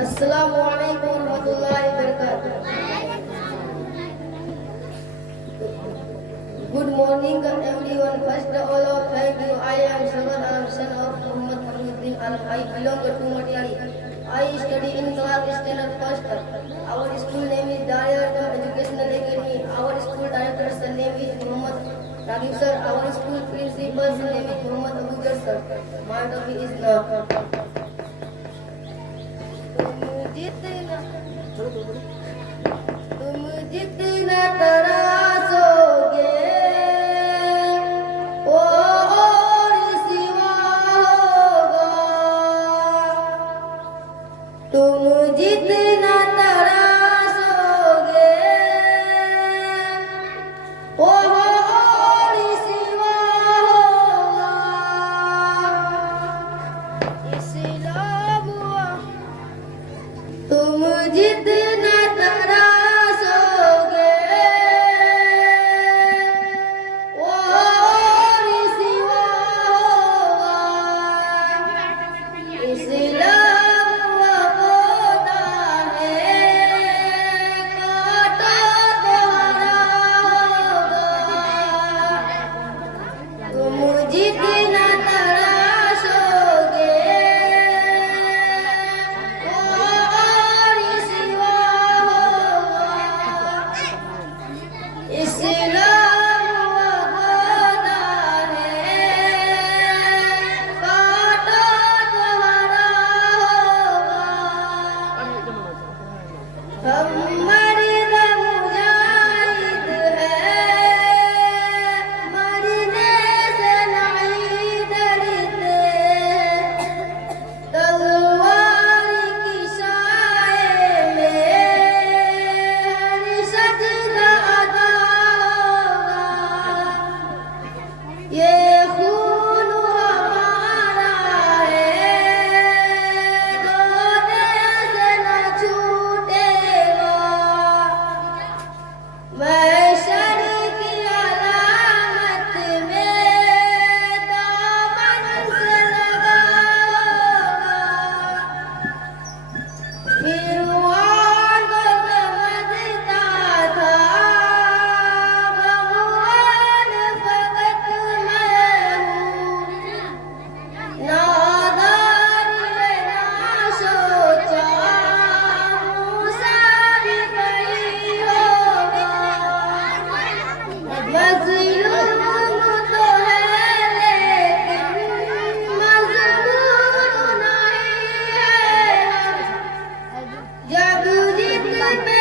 Assalamualaikum warahmatullahi wabarakatuh. Good morning everyone. First of all, thank you. I am Sagar Alam, son of Muhammad Farhuddin Alam. I belong to Matiali. I study in class standard first. Our school name is Darul Educational Academy. Our school director's name is Muhammad Ragib sir. Our school principal's name is Muhammad Abu Jar sir. My topic is तुम जितना तरासोगे वो और सिवा होगा तुम जितना तरासोगे वो और सिवा होगा इस्लाम तुम जितना तरासोगे वो और सिवा होगा इस्लाम होता है कांटा तुम्हारा होगा तुम जितना तरासोगे जग जित में